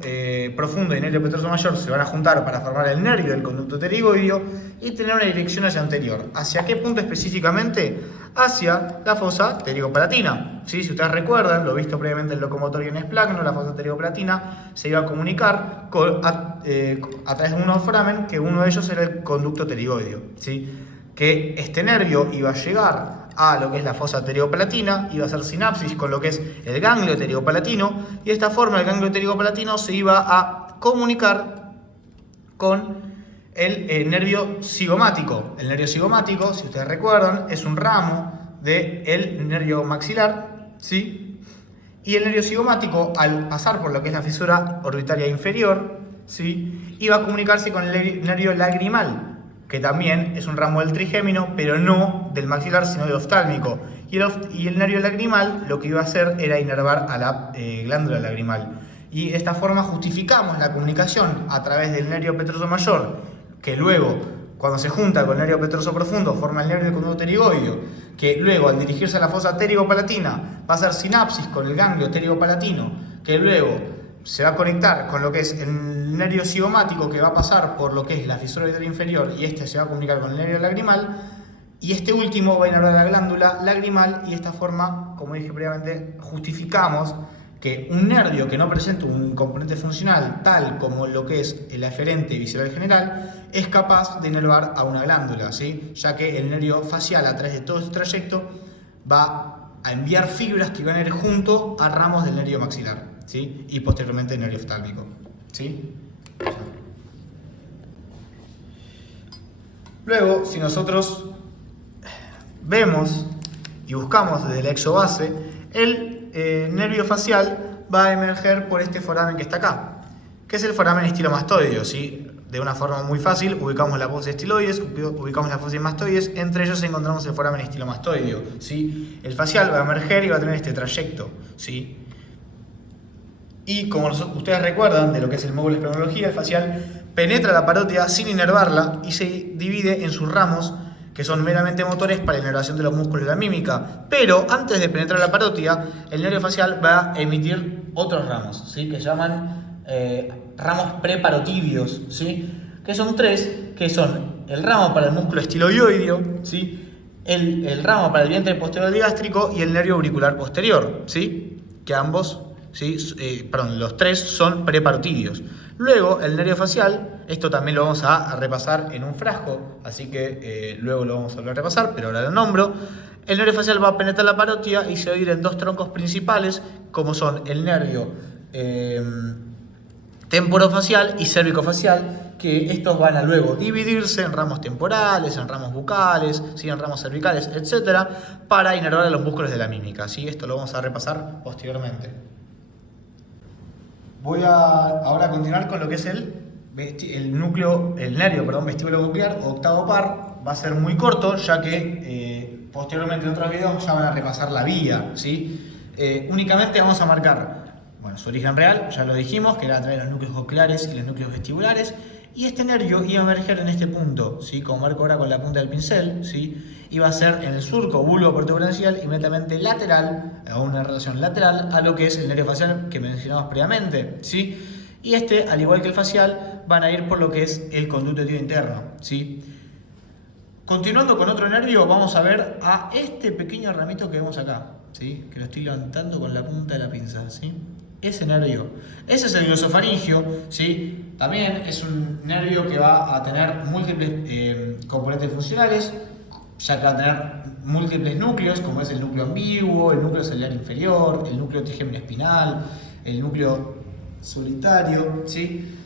profundo y el nervio petroso mayor se van a juntar para formar el nervio del conducto pterigoideo y tener una dirección hacia anterior. ¿Hacia qué punto específicamente? Hacia la fosa pterigopalatina. ¿Sí? Si ustedes recuerdan, lo visto previamente en locomotor y en esplagno, la fosa pterigopalatina se iba a comunicar a través de un foramen, que uno de ellos era el conducto pterigoideo, ¿sí? Que este nervio iba a llegar a lo que es la fosa pterigopalatina, iba a hacer sinapsis con lo que es el ganglio pterigopalatino, y de esta forma el ganglio pterigopalatino se iba a comunicar con el nervio cigomático. El nervio cigomático, si ustedes recuerdan, es un ramo del nervio maxilar, ¿sí? Y el nervio cigomático, al pasar por lo que es la fisura orbitaria inferior, ¿sí?, iba a comunicarse con el nervio lagrimal, que también es un ramo del trigémino, pero no del maxilar, sino del oftálmico. Y el nervio lagrimal lo que iba a hacer era inervar a la glándula lagrimal. Y de esta forma justificamos la comunicación a través del nervio petroso mayor, que luego, cuando se junta con el nervio petroso profundo, forma el nervio del conducto pterigoideo, que luego, al dirigirse a la fosa pterigopalatina, va a hacer sinapsis con el ganglio pterigopalatino, que luego se va a conectar con lo que es el nervio cigomático, que va a pasar por lo que es la fisura orbitaria inferior, y este se va a comunicar con el nervio lagrimal, y este último va a inervar la glándula lagrimal, y de esta forma, como dije previamente, justificamos que un nervio que no presenta un componente funcional tal como lo que es el aferente visceral general es capaz de inervar a una glándula, ¿sí? Ya que el nervio facial, a través de todo este trayecto, va a enviar fibras que van a ir junto a ramos del nervio maxilar, ¿sí? Y posteriormente el nervio oftálmico, ¿sí? Luego, si nosotros vemos y buscamos desde la exobase, el nervio facial va a emerger por este foramen que está acá, que es el foramen estilomastoideo, ¿sí? De una forma muy fácil, ubicamos la fosa estiloides, ubicamos la fosa mastoides, entre ellos encontramos el foramen estilomastoideo, ¿sí? El facial va a emerger y va a tener este trayecto, ¿sí? Y como ustedes recuerdan de lo que es el módulo de esplagnología, el facial penetra la parótida sin inervarla y se divide en sus ramos, que son meramente motores para la inervación de los músculos de la mímica. Pero antes de penetrar la parótida, el nervio facial va a emitir otros ramos, ¿sí? Que se llaman ramos preparotidios, ¿sí? Que son tres, que son el ramo para el músculo estiloioideo, ¿sí? El ramo para el vientre posterior digástrico y el nervio auricular posterior, ¿sí? Que ambos, ¿sí? Los tres son preparotidios. Luego, el nervio facial, esto también lo vamos a repasar en un frasco, así que luego lo vamos a volver a repasar, pero ahora lo nombro. El nervio facial va a penetrar la parótida y se va a ir en dos troncos principales, como son el nervio temporofacial y cérvico-facial, que estos van a luego dividirse en ramos temporales, en ramos bucales, ¿sí? En ramos cervicales, etc., para inervar a los músculos de la mímica, ¿sí? Esto lo vamos a repasar posteriormente. Voy ahora a continuar con lo que es el nervio vestíbulo coclear o octavo par. Va a ser muy corto, ya que posteriormente en otros videos ya van a repasar la vía, ¿sí? Únicamente vamos a marcar, bueno, su origen real, ya lo dijimos, que era a través de los núcleos cocleares y los núcleos vestibulares, y este nervio iba a emerger en este punto, ¿sí? Como marco ahora con la punta del pincel, ¿sí? Iba a ser en el surco bulbo-protuberancial inmediatamente lateral, o una relación lateral a lo que es el nervio facial que mencionamos previamente, ¿sí? Y este, al igual que el facial, van a ir por lo que es el conducto etio interno, ¿sí? Continuando con otro nervio, vamos a ver a este pequeño ramito que vemos acá, ¿sí? Que lo estoy levantando con la punta de la pinza, ¿sí? ese nervio. Ese es el glosofaringio, ¿sí? También es un nervio que va a tener múltiples componentes funcionales, ya que va a tener múltiples núcleos, como es el núcleo ambiguo, el núcleo celular inferior, el núcleo trigémino espinal, el núcleo solitario, ¿sí?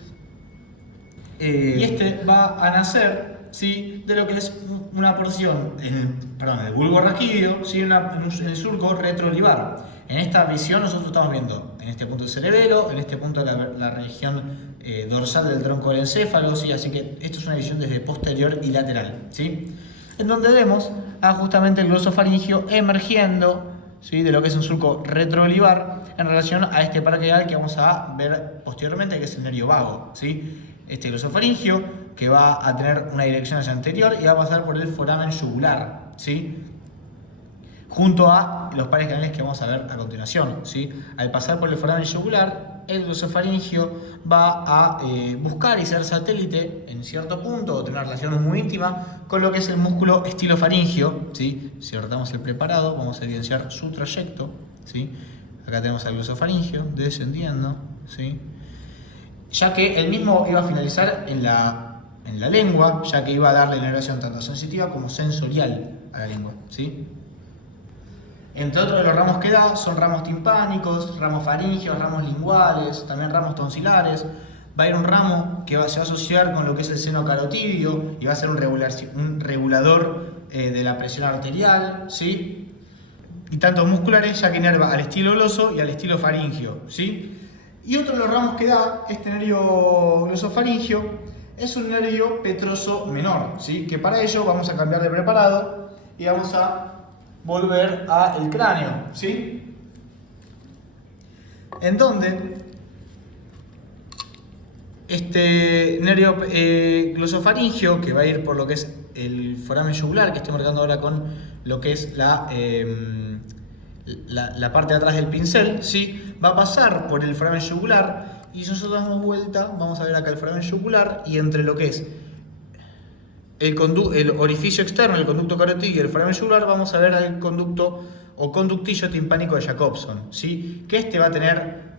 Y este va a nacer, ¿sí?, de lo que es una porción, el bulbo raquídeo, ¿sí?, en el surco retroolivar. En esta visión nosotros estamos viendo en este punto el cerebelo, en este punto la región dorsal del tronco del encéfalo, ¿sí? Así que esto es una visión desde posterior y lateral, ¿sí?, en donde vemos justamente el glosofaringio emergiendo, ¿sí?, de lo que es un surco retroolivar en relación a este paracaidal que vamos a ver posteriormente, que es el nervio vago, ¿sí? Este glosofaringio que va a tener una dirección hacia anterior y va a pasar por el foramen yugular, ¿sí?, junto a los pares canales que vamos a ver a continuación, ¿sí? Al pasar por el foramen yugular, el glosofaringio va a buscar y ser satélite en cierto punto o tener una relación muy íntima con lo que es el músculo estilofaringio, ¿sí? Si rotamos el preparado, vamos a evidenciar su trayecto, ¿sí? Acá tenemos al glosofaringio descendiendo, ¿sí?, ya que el mismo iba a finalizar en la lengua, ya que iba a darle inervación tanto sensitiva como sensorial a la lengua, ¿sí? Entre otros de los ramos que da son ramos timpánicos, ramos faringios, ramos linguales, también ramos tonsilares. Va a ir un ramo que se va a asociar con lo que es el seno carotidio y va a ser un regulador de la presión arterial, ¿sí? Y tanto musculares, ya que inerva al estilo gloso y al estilo faringio, ¿sí? Y otro de los ramos que da este nervio glosofaringio es un nervio petroso menor, ¿sí?, que para ello vamos a cambiar de preparado y vamos a volver al cráneo, ¿sí?, en donde este nervio glosofaringio, que va a ir por lo que es el foramen yugular, que estoy marcando ahora con lo que es la parte de atrás del pincel, ¿sí?, va a pasar por el foramen yugular y si nosotros damos vuelta, vamos a ver acá el foramen yugular y entre lo que es el orificio externo, el conducto carotidio y el foramen yugular, vamos a ver el conducto o conductillo timpánico de Jacobson, ¿sí?, que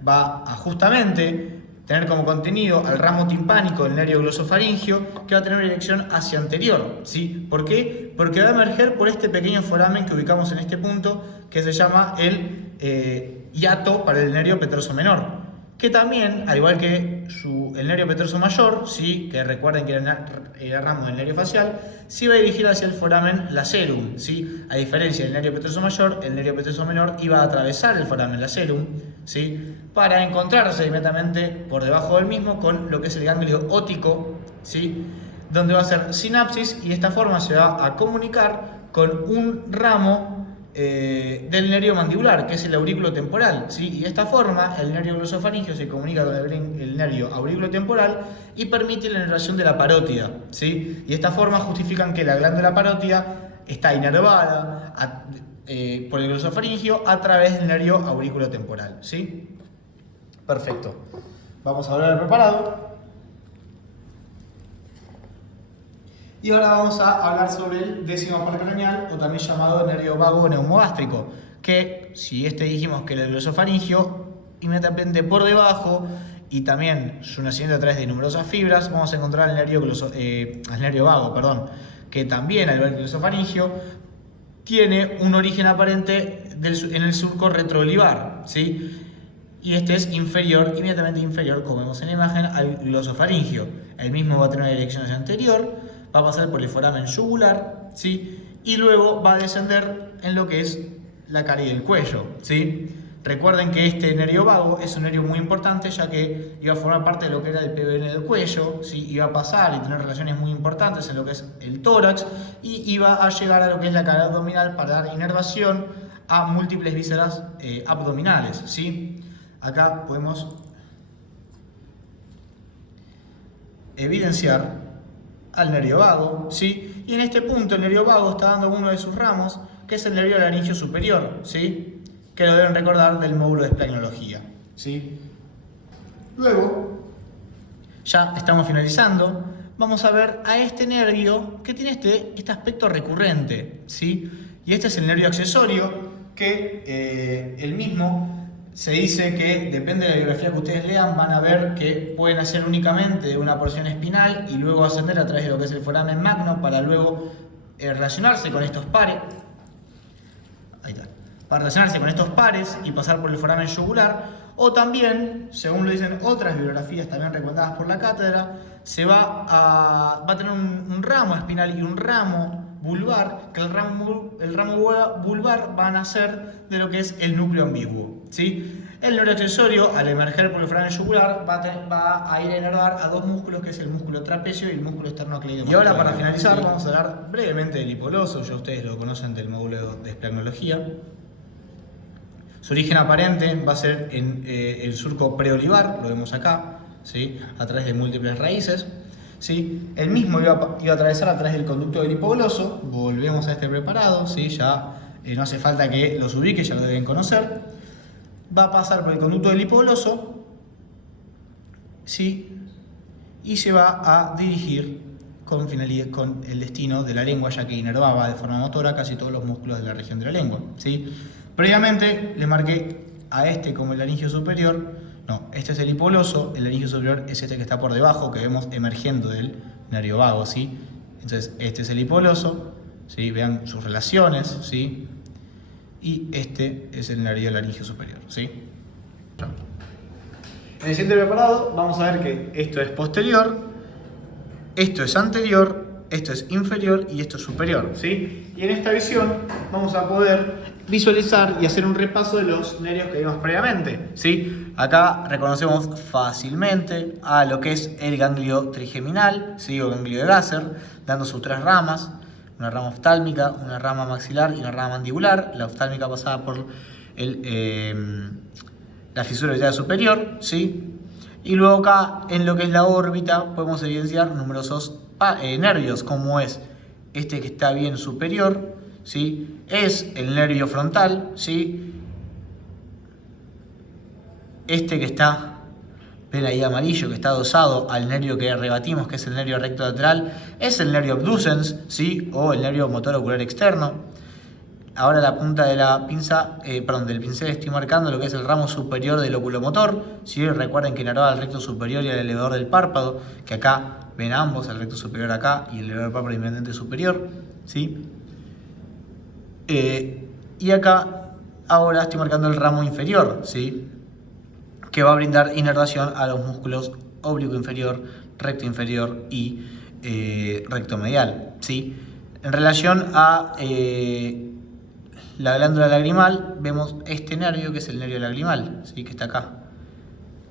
va a justamente tener como contenido al ramo timpánico del nervio glosofaringio, que va a tener una dirección hacia anterior, ¿sí? ¿Por qué? Porque va a emerger por este pequeño foramen que ubicamos en este punto, que se llama el hiato para el nervio petroso menor, que también, al igual que el nervio petroso mayor, ¿sí?, que recuerden que era el ramo del nervio facial, sí va a dirigir hacia el foramen lacerum, ¿sí? A diferencia del nervio petroso mayor, el nervio petroso menor iba a atravesar el foramen lacerum, ¿sí?, para encontrarse inmediatamente por debajo del mismo con lo que es el ganglio óptico, ¿sí?, donde va a ser sinapsis y de esta forma se va a comunicar con un ramo del nervio mandibular, que es el aurículo temporal, ¿sí? Y de esta forma el nervio glosofaringio se comunica con el nervio aurículo temporal y permite la inervación de la parótida, ¿sí? Y de esta forma justifican que la glándula parótida está inervada por el glosofaringio a través del nervio aurículo temporal, ¿sí? Perfecto. Vamos a hablar del preparado. Y ahora vamos a hablar sobre el décimo par craneal, o también llamado nervio vago o neumogástrico, que si dijimos que era el glosofaringio, inmediatamente por debajo y también su nacimiento a través de numerosas fibras, vamos a encontrar el nervio vago, que también, al igual que el glosofaringio, tiene un origen aparente en el surco retroolivar, ¿sí? Y este es inmediatamente inferior, como vemos en la imagen, al glosofaringio. El mismo va a tener una dirección hacia anterior, va a pasar por el foramen yugular, ¿sí?, y luego va a descender en lo que es la cara y el cuello, ¿sí? Recuerden que este nervio vago es un nervio muy importante, ya que iba a formar parte de lo que era el PBN del cuello, ¿sí?, iba a pasar y tener relaciones muy importantes en lo que es el tórax y iba a llegar a lo que es la cavidad abdominal para dar inervación a múltiples vísceras abdominales, ¿sí? Acá podemos evidenciar al nervio vago, ¿sí? Y en este punto el nervio vago está dando uno de sus ramos, que es el nervio laringio superior, ¿sí?, que lo deben recordar del módulo de esplagnología, ¿sí? Luego, ya estamos finalizando, vamos a ver a este nervio que tiene este aspecto recurrente, ¿sí? Y este es el nervio accesorio, que el mismo se dice que depende de la biografía que ustedes lean, van a ver que pueden hacer únicamente de una porción espinal y luego ascender a través de lo que es el foramen magno para luego relacionarse con estos pares. Ahí está. Para relacionarse con estos pares y pasar por el foramen yugular. O también, según lo dicen otras bibliografías también recomendadas por la cátedra, va a tener un ramo espinal y un ramo vulvar, que el ramo vulvar va a nacer de lo que es el núcleo ambiguo, ¿sí? El nervio accesorio, al emerger por el foramen yugular, va a ir a inervar a dos músculos, que es el músculo trapecio y el músculo esternocleidomastoideo. Y ahora, para finalizar, vamos a hablar brevemente del hipogloso. Ya ustedes lo conocen del módulo de esplagnología. Su origen aparente va a ser en el surco preolivar, lo vemos acá, ¿sí? A través de múltiples raíces, ¿sí? El mismo iba a atravesar a través del conducto del hipogloso. Volvemos a este preparado, ¿sí? Ya no hace falta que los ubique, ya lo deben conocer. Va a pasar por el conducto del hipogloso, ¿sí? Y se va a dirigir con el destino de la lengua, ya que inervaba de forma motora casi todos los músculos de la región de la lengua, ¿sí? Previamente le marqué a este como el laringio superior. No, este es el hipogloso, el laringio superior es este que está por debajo, que vemos emergiendo del nervio vago, ¿sí? Entonces, este es el hipogloso, ¿sí? Vean sus relaciones, ¿sí? Y este es el nervio laringio superior, ¿sí? En el siguiente preparado vamos a ver que esto es posterior, esto es anterior, esto es inferior y esto es superior, ¿sí? Y en esta visión vamos a poder visualizar y hacer un repaso de los nervios que vimos previamente, ¿sí? Acá reconocemos fácilmente a lo que es el ganglio trigeminal, ¿sí? O ganglio de Gasser, dando sus tres ramas, una rama oftálmica, una rama maxilar y una rama mandibular. La oftálmica pasada por la fisura orbital superior, ¿sí? Y luego acá, en lo que es la órbita, podemos evidenciar numerosos nervios, como es este que está bien superior, ¿sí? Es el nervio frontal, ¿sí? Este que está, ven ahí amarillo, que está adosado al nervio que rebatimos, que es el nervio recto lateral, es el nervio abducens, ¿sí? O el nervio motor ocular externo. Ahora la punta de la pinza, del pincel estoy marcando lo que es el ramo superior del oculomotor, ¿sí? Recuerden que inervaba al recto superior y al elevador del párpado, que acá ven ambos, el recto superior acá y el elevador del párpado inmediatamente superior, ¿sí? Y acá ahora estoy marcando el ramo inferior, ¿sí? Que va a brindar inervación a los músculos oblicuo inferior, recto inferior y recto medial, ¿sí? En relación a la glándula lagrimal, vemos este nervio que es el nervio lagrimal, ¿sí? Que está acá,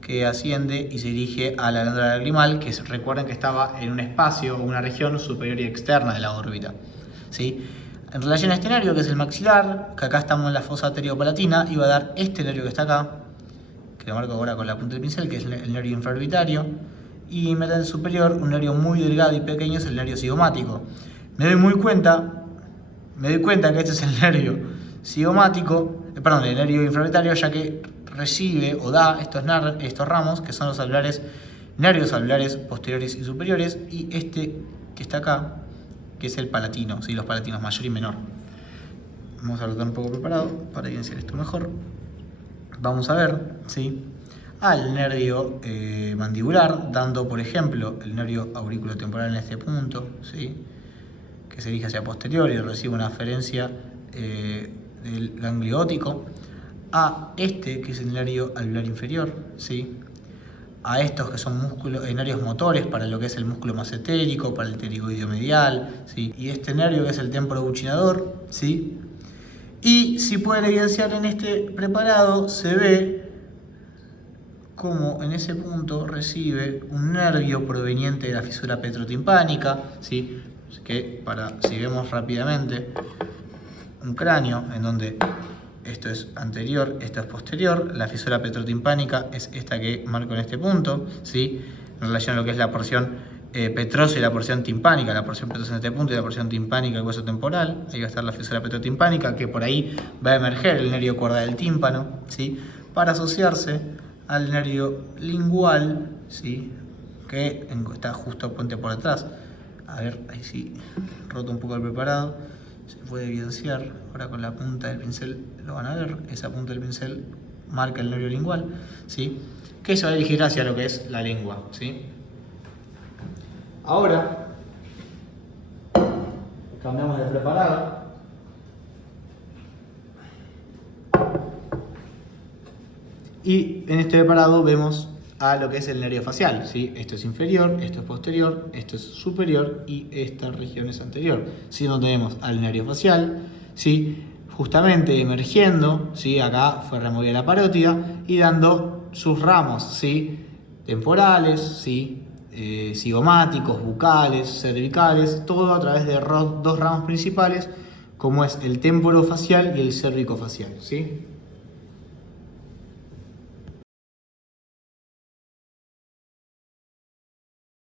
que asciende y se dirige a la glándula lagrimal, que recuerden que estaba en un espacio o una región superior y externa de la órbita, ¿sí? En relación a este nervio, que es el maxilar, que acá estamos en la fosa arteriopalatina, iba a dar este nervio que está acá, que lo marco ahora con la punta del pincel, que es el nervio infraorbitario, y inmediatamente superior, un nervio muy delgado y pequeño, es el nervio cigomático. Me doy cuenta que este es el nervio cigomático, el nervio infraorbitario, ya que recibe o da estos ramos, que son los nervios alveolares posteriores y superiores, y este que está acá, que es el palatino, ¿sí? Los palatinos mayor y menor. Vamos a estar un poco preparado para evidenciar esto mejor. Vamos a ver, ¿sí? Al nervio mandibular, dando por ejemplo el nervio auriculotemporal en este punto, ¿sí? Que se dirige hacia posterior y recibe una aferencia del ganglio óptico, a este que es el nervio alveolar inferior, ¿sí? A estos que son nervios motores para lo que es el músculo masentérico, para el pterigoideo medial, ¿sí? Y este nervio que es el temporobuchinador, ¿sí? Y si pueden evidenciar en este preparado, se ve como en ese punto recibe un nervio proveniente de la fisura petrotimpánica, ¿sí? Que si vemos rápidamente un cráneo en donde esto es anterior, esto es posterior, la fisura petrotimpánica es esta que marco en este punto, ¿sí? En relación a lo que es la porción petrósea y la porción timpánica, la porción petrósea en este punto y la porción timpánica del hueso temporal, ahí va a estar la fisura petrotimpánica, que por ahí va a emerger el nervio cuerda del tímpano, ¿sí? Para asociarse al nervio lingual, ¿sí? Que está justo puente por atrás. A ver, ahí sí, roto un poco el preparado, se puede evidenciar, ahora con la punta del pincel lo van a ver, esa punta del pincel marca el nervio lingual, ¿sí? Que se va a dirigir hacia lo que es la lengua, ¿sí? Ahora cambiamos de preparado. Y en este preparado vemos a lo que es el nervio facial, ¿sí? Esto es inferior, esto es posterior, esto es superior y esta región es anterior, ¿sí? Donde vemos al nervio facial, ¿sí? Justamente emergiendo, ¿sí? Acá fue removida la parótida y dando sus ramos, ¿sí? Temporales, ¿sí? Cigomáticos, bucales, cervicales, todo a través de dos ramos principales, como es el temporofacial y el cervicofacial, ¿sí?